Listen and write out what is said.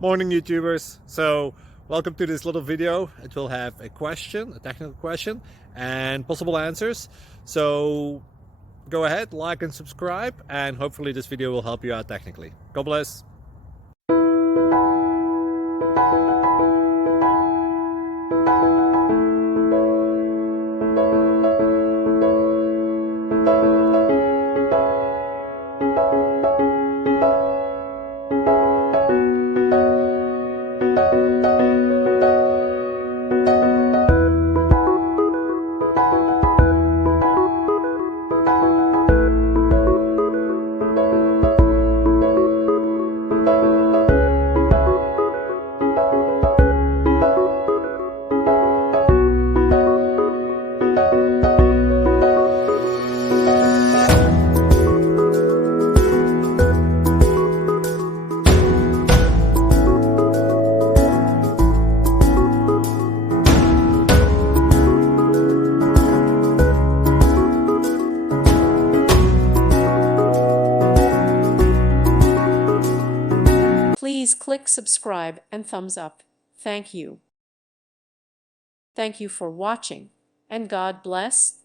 Morning YouTubers. So welcome to this little video. It will have a question, a technical question, and possible answers. So go ahead, like and subscribe, and hopefully this video will help you out technically. God bless. Please click subscribe and thumbs up. Thank you. Thank you for watching, and God bless.